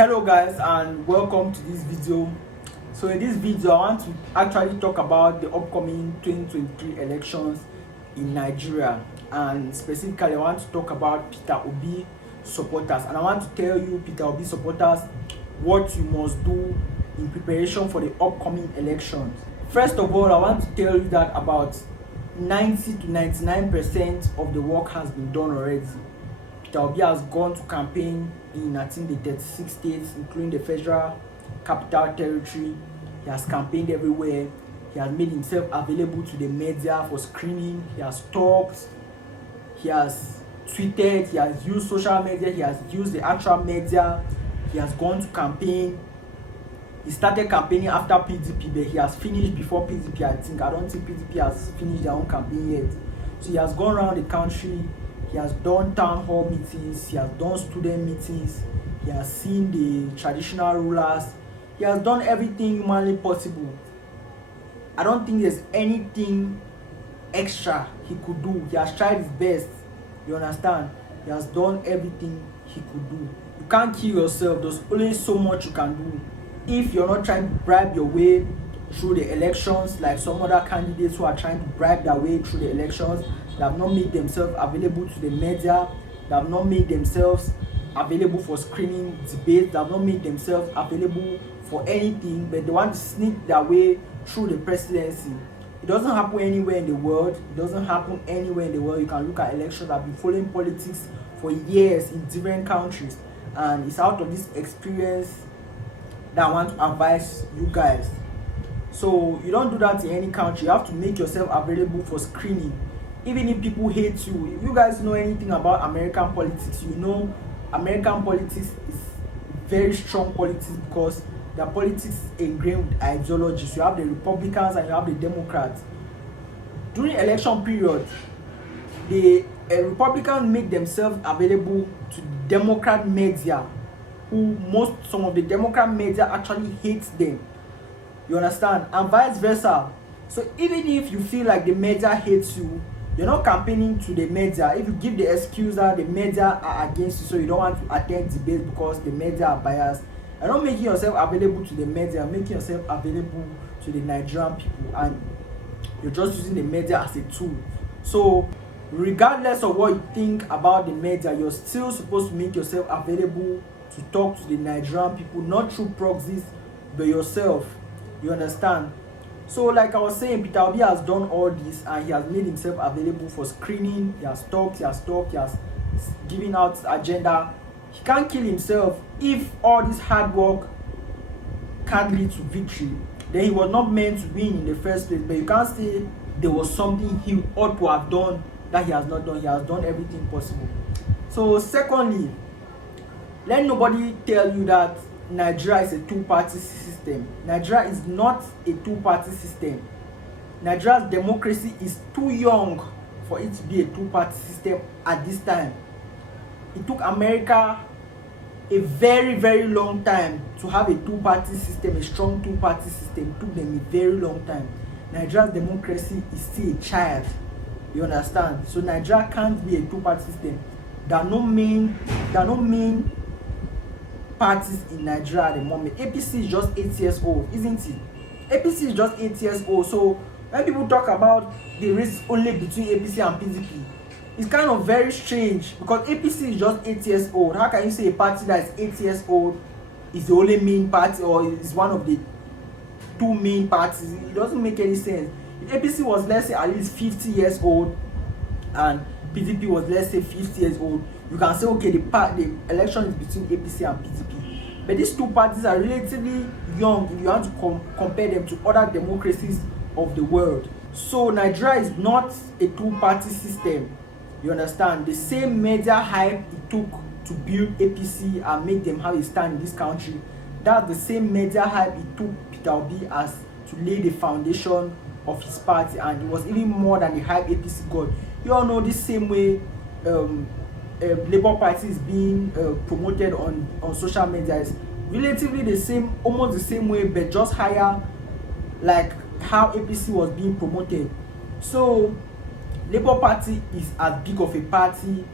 Hello guys, and welcome to this video. So in this video I want to actually talk about the upcoming 2023 elections in Nigeria, and specifically I want to talk about Peter Obi supporters, and I want to tell you, Peter Obi supporters, what you must do in preparation for the upcoming elections. First of all, I want to tell you that about 90 to 99% of the work has been done already. Peter Obi has gone to campaign in, I think, the 36 states, including the Federal Capital Territory. He has campaigned everywhere. He has made himself available to the media for screening. He has talked, he has tweeted, he has used social media, he has used the actual media. He has gone to campaign. He started campaigning after PDP, but he has finished before PDP, I think. I don't think PDP has finished their own campaign yet. So he has gone around the country. He has done town hall meetings, he has done student meetings, he has seen the traditional rulers, he has done everything humanly possible. I don't think there's anything extra he could do. He has tried his best, you understand? He has done everything he could do. You can't kill yourself. There's only so much you can do. If you're not trying to bribe your way through the elections like some other candidates who are trying to bribe their way through the elections, they have not made themselves available to the media, they have not made themselves available for screening debates, they have not made themselves available for anything, but they want to sneak their way through the presidency. It doesn't happen anywhere in the world. It doesn't happen anywhere in the world. You can look at elections. I've been following politics for years in different countries, and it's out of this experience that I want to advise you guys. So you don't do that in any country. You have to make yourself available for screening. Even if people hate you, if you guys know anything about American politics, you know American politics is very strong politics because their politics is ingrained with ideologies. You have the Republicans and you have the Democrats. During election period, the Republicans make themselves available to Democrat media, some of the Democrat media actually hates them. You understand? And vice versa. So even if you feel like the media hates you, you're not campaigning to the media. If you give the excuse that the media are against you, so you don't want to attend debates because the media are biased, you're not making yourself available to the media, you're making yourself available to the Nigerian people, and you're just using the media as a tool. So regardless of what you think about the media, you're still supposed to make yourself available to talk to the Nigerian people, not through proxies, but yourself. You understand? So like I was saying, Peter Obi has done all this and he has made himself available for screening. He has talked, he has given out his agenda. He can't kill himself. If all this hard work can't lead to victory, then he was not meant to win in the first place. But you can't say there was something he ought to have done that he has not done. He has done everything possible. So secondly, let nobody tell you that Nigeria is a two-party system. Nigeria is not a two-party system. Nigeria's democracy is too young for it to be a two-party system at this time. It took America a very, very long time to have a two-party system, a strong two-party system. It took them a very long time. Nigeria's democracy is still a child. You understand? So Nigeria can't be a two-party system. There are no main parties in Nigeria at the moment. APC is just 8 years old, isn't it? APC is just 8 years old. So when people talk about the race only between APC and PDP, it's kind of very strange because APC is just 8 years old. How can you say a party that is 8 years old is the only main party or is one of the two main parties? It doesn't make any sense. If APC was, let's say, at least 50 years old and PDP was, let's say, 50 years old, you can say, okay, the election is between APC and PDP. But these two parties are relatively young if you want to compare them to other democracies of the world. So Nigeria is not a two-party system. You understand? The same media hype it took to build APC and make them have a stand in this country, that's the same media hype it took Peter Obi as to lay the foundation of his party, and it was even more than the hype APC got. You all know this same way Labour Party is being promoted on social media is relatively the same, almost the same way, but just higher, like how APC was being promoted. So Labour Party is as big of a party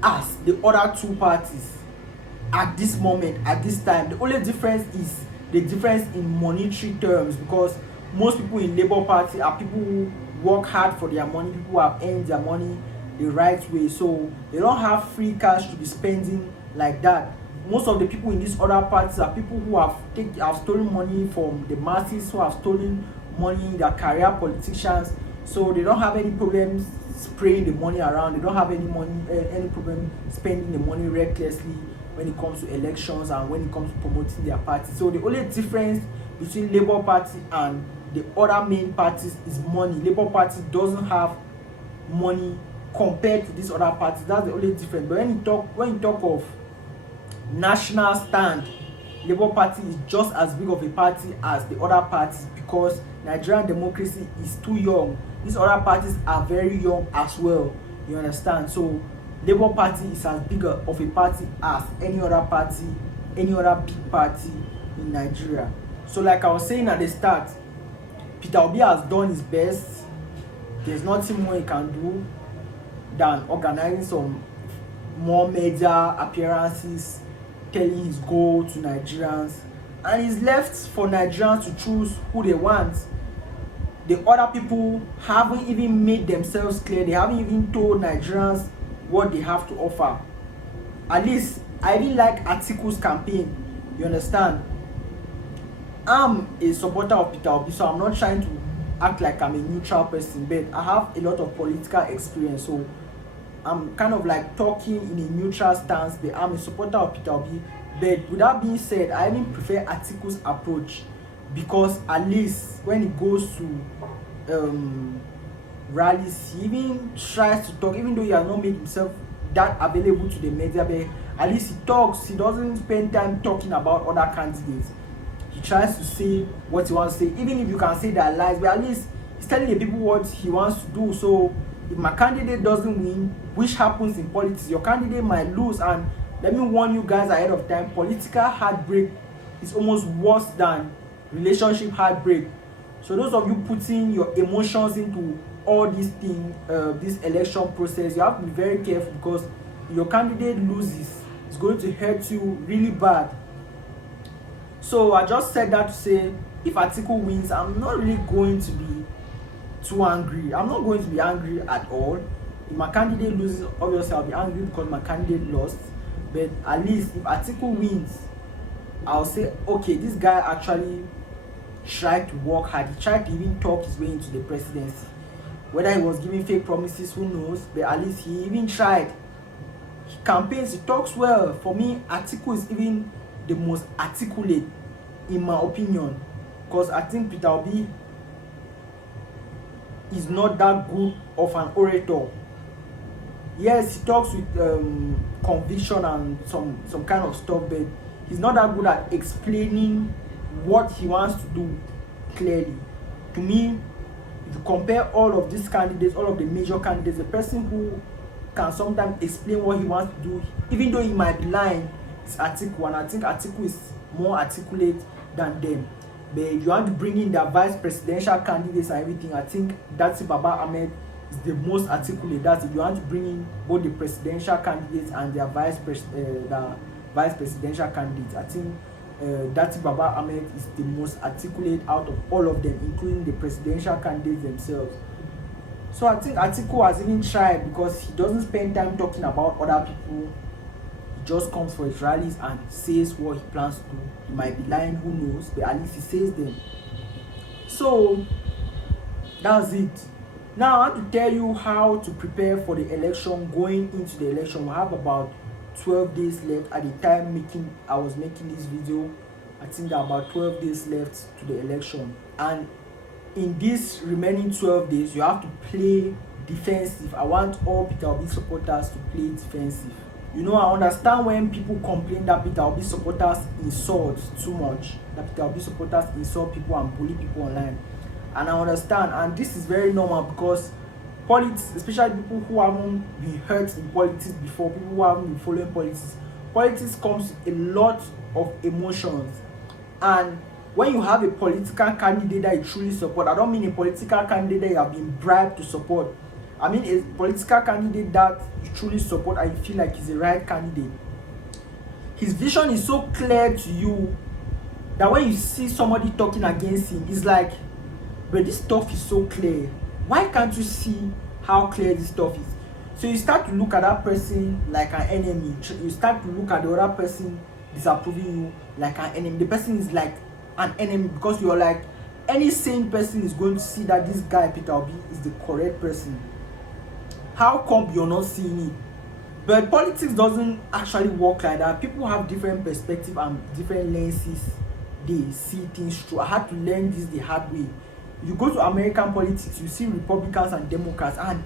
as the other two parties. at this moment, at this time. The only difference is the difference in monetary terms, because most people in Labour Party are people who work hard for their money, people who have earned their money the right way, so they don't have free cash to be spending like that. Most of the people in these other parties are people who have stolen money from the masses, who have stolen money, their career politicians, so they don't have any problems spraying the money around. They don't have any problem spending the money recklessly when it comes to elections and when it comes to promoting their party. So the only difference between Labour Party and the other main parties is money. Labour Party doesn't have money compared to these other parties. That's the only difference. But when you talk of national stand, Labour Party is just as big of a party as the other parties, because Nigerian democracy is too young. These other parties are very young as well. You understand? So Labour Party is as big of a party as any other party, any other big party in Nigeria. So like I was saying at the start, Peter Obi has done his best. There's nothing more he can do than organizing some more media appearances, telling his goal to Nigerians, and it's left for Nigerians to choose who they want. The other people haven't even made themselves clear. They haven't even told Nigerians what they have to offer. At least I didn't like Atiku's campaign. You understand? I'm a supporter of Peter Obi, so I'm not trying to act like I'm a neutral person, but I have a lot of political experience, so I'm kind of like talking in a neutral stance, but I'm a supporter of Peter Obi. But with that being said, I even prefer Atiku's approach, because at least when he goes to rallies, he even tries to talk, even though he has not made himself that available to the media, but at least he talks. He doesn't spend time talking about other candidates. He tries to say what he wants to say, even if you can say that lies, but at least he's telling the people what he wants to do. So if my candidate doesn't win, which happens in politics, your candidate might lose. And let me warn you guys ahead of time, political heartbreak is almost worse than relationship heartbreak. So those of you putting your emotions into all these things, this election process, you have to be very careful, because if your candidate loses, it's going to hurt you really bad. So I just said that to say, if Atiku wins, I'm not really going to be too angry. I'm not going to be angry at all. If my candidate loses, obviously I'll be angry because my candidate lost. But at least if Atiku wins, I'll say, okay, this guy actually tried to work hard. He tried to even talk his way into the presidency. Whether he was giving fake promises, who knows? But at least he even tried. He campaigns, he talks well. For me, Atiku is even the most articulate, in my opinion, because I think Peter Obi is not that good of an orator. Yes, he talks with conviction and some kind of stuff, but he's not that good at explaining what he wants to do clearly. To me, if you compare all of these candidates, all of the major candidates, the person who can sometimes explain what he wants to do, even though he might be lying, is Atiku. And I think Atiku is more articulate than them. But if you want to bring in their vice presidential candidates and everything, I think Dati Baba Ahmed is the most articulate. That's if you want to bring in both the presidential candidates and their vice presidential candidates, I think Dati Baba Ahmed is the most articulate out of all of them, including the presidential candidates themselves. So I think Atiku has even tried, because he doesn't spend time talking about other people. He just comes for his rallies and says what he plans to do. He might be lying, who knows, but at least he says them. So that's it. Now I want to tell you how to prepare for the election. Going into the election, we have about 12 days left. At the time I was making this video, I think there are about 12 days left to the election, and in these remaining 12 days you have to play defensive. I want all Peter Obi supporters to play defensive. You know, I understand when people complain that Peter Obi supporters insult too much, that Peter Obi supporters insult people and bully people online, and I understand, and this is very normal, because politics, especially people who haven't been hurt in politics before, people who haven't been following politics comes with a lot of emotions. And when you have a political candidate that you truly support, I don't mean a political candidate that you have been bribed to support, I mean a political candidate that you truly support and you feel like is the right candidate. his vision is so clear to you that when you see somebody talking against him, it's like, but this stuff is so clear. Why can't you see how clear this stuff is? So you start to look at that person like an enemy. You start to look at the other person disapproving you like an enemy. The person is like an enemy because you're like, any sane person is going to see that this guy Peter Obi is the correct person. How come you're not seeing it? But politics doesn't actually work like that. People have different perspectives and different lenses they see things through. I had to learn this the hard way. You go to American politics, you see Republicans and Democrats, and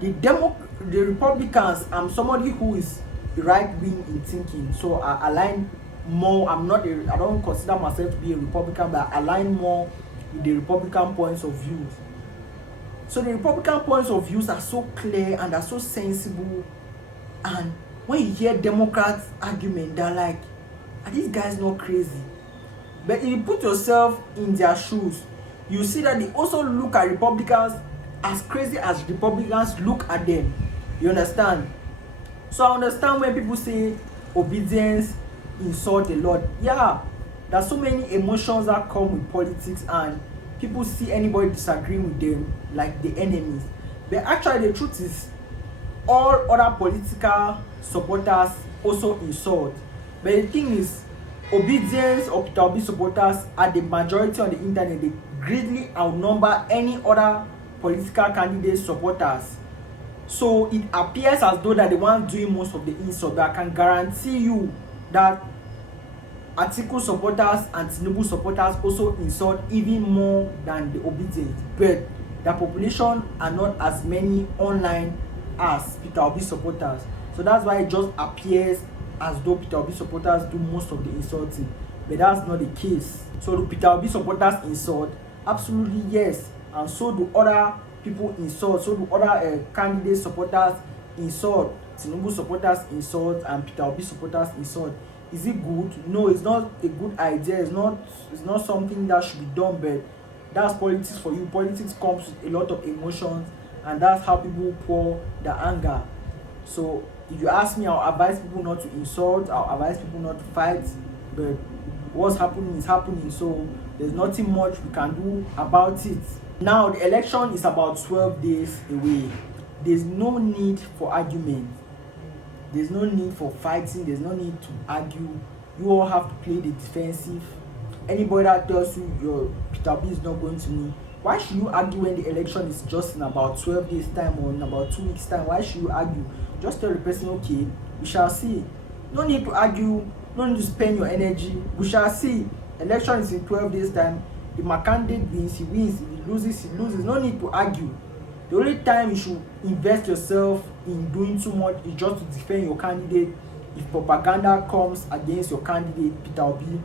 the Republicans, I'm somebody who is right wing in thinking, so I align more. I don't consider myself to be a Republican, but I align more with the Republican points of views. So the Republican points of views are so clear and are so sensible, and when you hear Democrats argument, they're like, are these guys not crazy? But if you put yourself in their shoes, you see that they also look at Republicans as crazy as Republicans look at them. You understand? So I understand when people say obedience insult a lot. Yeah, there's so many emotions that come with politics, and people see anybody disagreeing with them like the enemies. But actually the truth is, all other political supporters also insult. But the thing is, Obidients or Peter Obi supporters are the majority on the internet. They greatly outnumber any other political candidate supporters. So it appears as though that the ones doing most of the insult. But I can guarantee you that Atiku supporters and Tinubu supporters also insult even more than the Obidients. But the population are not as many online as Peter Obi supporters. So that's why it just appears as though Peter Obi supporters do most of the insulting. But that's not the case. So do Peter Obi supporters insult? Absolutely yes. And so do other people insult. So do other candidate supporters insult. Tinubu supporters insult and Peter Obi supporters insult. Is it good? No, it's not a good idea. It's not something that should be done, but that's politics for you. Politics comes with a lot of emotions, and that's how people pour their anger. So if you ask me, I'll advise people not to insult, I'll advise people not to fight, but what's happening is happening, so there's nothing much we can do about it. Now the election is about 12 days away. There's no need for argument. There's no need for fighting. There's no need to argue. You all have to play the defensive. Anybody that tells you your Peter Obi is not going to win, why should you argue when the election is just in about 12 days time or in about 2 weeks time? Why should you argue? Just tell the person, okay, we shall see. No need to argue. No need to spend your energy. We shall see. Election is in 12 days time. If my candidate wins, he wins. If he loses, he loses. No need to argue. The only time you should invest yourself in doing too much is just to defend your candidate. If propaganda comes against your candidate, Peter Obi,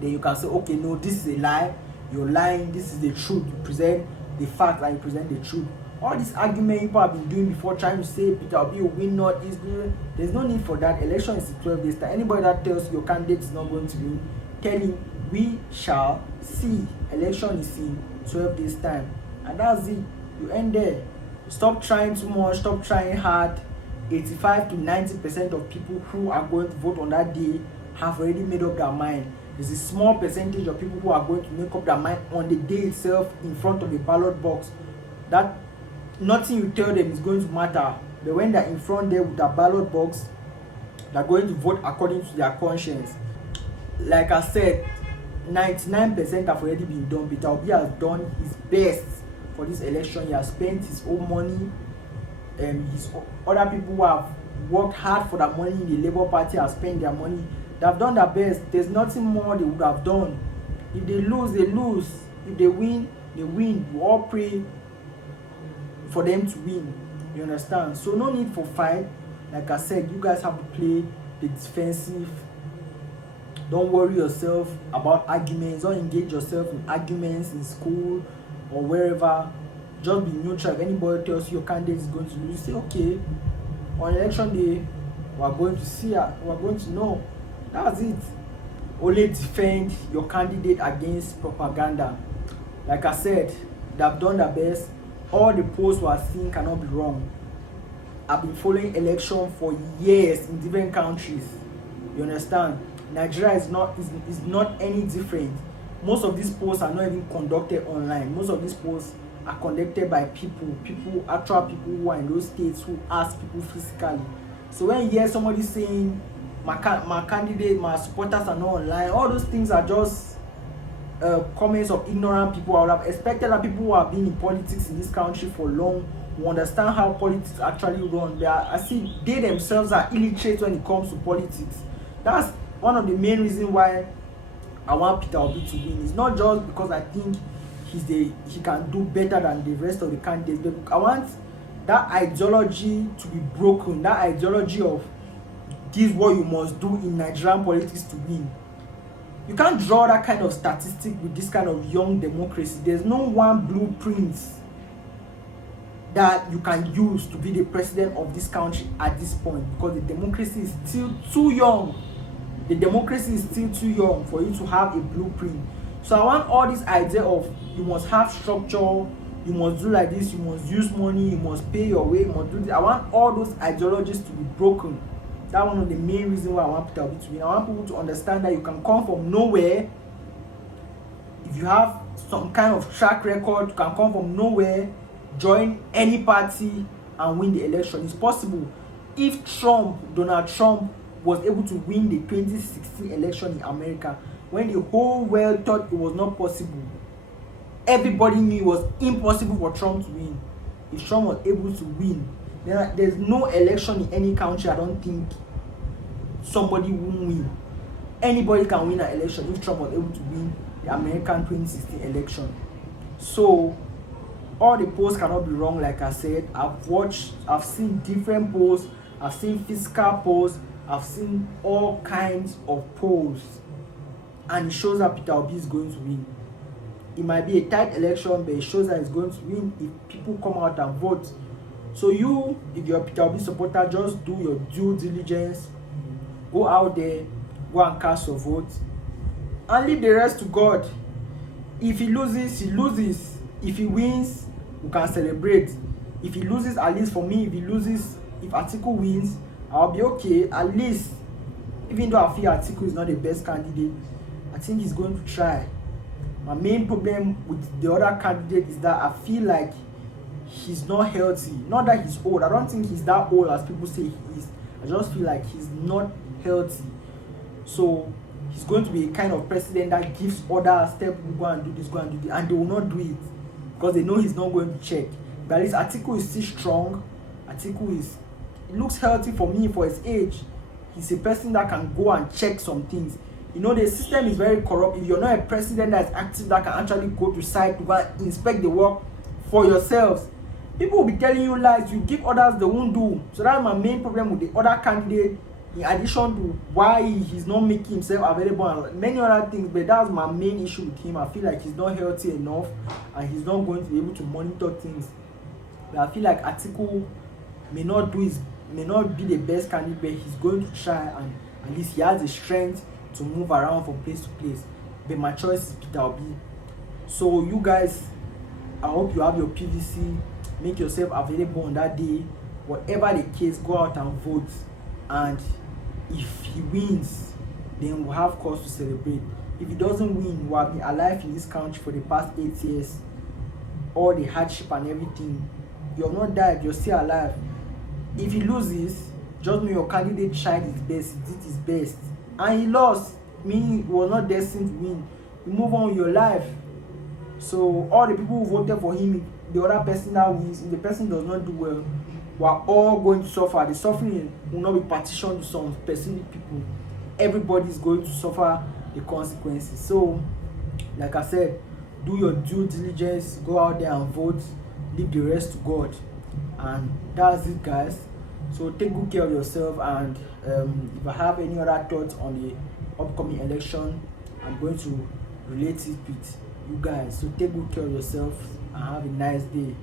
then you can say, okay, no, this is a lie. You're lying. This is the truth. You present the fact and you present the truth. All this argument people have been doing before, trying to say Peter Obi will win, not is good. There's no need for that. Election is in 12 days time. Anybody that tells your candidate is not going to win, tell him we shall see. Election is in 12 days time, and that's it. You end there. Stop trying too much. Stop trying hard. 85 to 90% of people who are going to vote on that day have already made up their mind. There's a small percentage of people who are going to make up their mind on the day itself in front of a ballot box. That nothing you tell them is going to matter. But when they're in front there with a ballot box, they're going to vote according to their conscience. Like I said, 99% have already been done. Peter Obi has done his best for this election. He has spent his own money. His other people who have worked hard for that money in the Labour Party have spent their money. They have done their best. There's nothing more they would have done. If they lose, they lose. If they win, they win. We all pray for them to win. You understand? So no need for fight. Like I said, you guys have to play the defensive. Don't worry yourself about arguments. Don't engage yourself in arguments in school or wherever. Just be neutral. If anybody tells you your candidate is going to lose, say okay, on election day we are going to see her, we are going to know. That's it. Only defend your candidate against propaganda. Like I said, they have done their best. All the posts we are seeing cannot be wrong. I've been following election for years in different countries. You understand? Nigeria is not any different. Most of these polls are not even conducted online. Most of these polls are conducted by actual people who are in those states, who ask people physically. So when you hear somebody saying my candidate, my supporters are not online, all those things are just comments of ignorant people. I would have expected that people who have been in politics in this country for long will understand how politics actually run. I see they themselves are illiterate when it comes to politics. That's one of the main reasons why I want Peter Obi to win. It's not just because I think he can do better than the rest of the candidates, but I want that ideology to be broken. That ideology of this is what you must do in Nigerian politics to win. You can't draw that kind of statistic with this kind of young democracy. There's no one blueprint that you can use to be the president of this country at this point, because the democracy is still too young. The democracy is still too young for you to have a blueprint. So I want all this idea of you must have structure, you must do like this, you must use money, you must pay your way, you must do this. I want all those ideologies to be broken. That's one of the main reasons why I want Peter Obi to win. I want people to understand that you can come from nowhere. If you have some kind of track record, you can come from nowhere, join any party and win the election. It's possible. If Donald Trump was able to win the 2016 election in America, when the whole world thought it was not possible, everybody knew it was impossible for Trump to win. If Trump was able to win, then there's no election in any country I don't think somebody won't win. Anybody can win an election if Trump was able to win the American 2016 election. So all the polls cannot be wrong. Like I said, I've seen different polls, I've seen physical polls, I've seen all kinds of polls, and it shows that Peter Obi is going to win. It might be a tight election, but it shows that he's going to win if people come out and vote. So you, if you're a Peter Obi supporter, just do your due diligence. Go out there, go and cast your vote, and leave the rest to God. If he loses, he loses. If he wins, we can celebrate. If he loses, at least for me, if Atiku wins, I'll be okay. At least, even though I feel Atiku is not the best candidate, I think he's going to try. My main problem with the other candidate is that I feel like he's not healthy. Not that he's old. I don't think he's that old as people say he is. I just feel like he's not healthy. So he's going to be a kind of president that gives orders, step, go and do this, and they will not do it because they know he's not going to check. But at least Atiku is still strong. He looks healthy for me for his age. He's a person that can go and check some things. You know, the system is very corrupt. If you're not a president that is active, that can actually go to site to go and inspect the work for yourselves, people will be telling you lies. You give orders they won't do. So that's my main problem with the other candidate, in addition to why he's not making himself available and many other things. But that's my main issue with him. I feel like he's not healthy enough and he's not going to be able to monitor things. But I feel like Atiku may not be the best candidate, but he's going to try, and at least he has the strength to move around from place to place. But my choice is Peter Obi. So you guys, I hope you have your PVC. Make yourself available on that day. Whatever the case, go out and vote. And if he wins, then we'll have cause to celebrate. If he doesn't win, we'll have been alive in this country for the past 8 years. All the hardship and everything. You have not died, you're still alive. If he loses, just know your candidate tried his best, he did his best, and he lost, meaning he was not destined to win. You move on with your life. So all the people who voted for him, the other person that wins, if the person does not do well, we are all going to suffer. The suffering will not be partitioned to some specific people. Everybody is going to suffer the consequences. So, like I said, do your due diligence, go out there and vote, leave the rest to God. And that's it, guys. So take good care of yourself, and if I have any other thoughts on the upcoming election, I'm going to relate it with you guys. So take good care of yourself and have a nice day.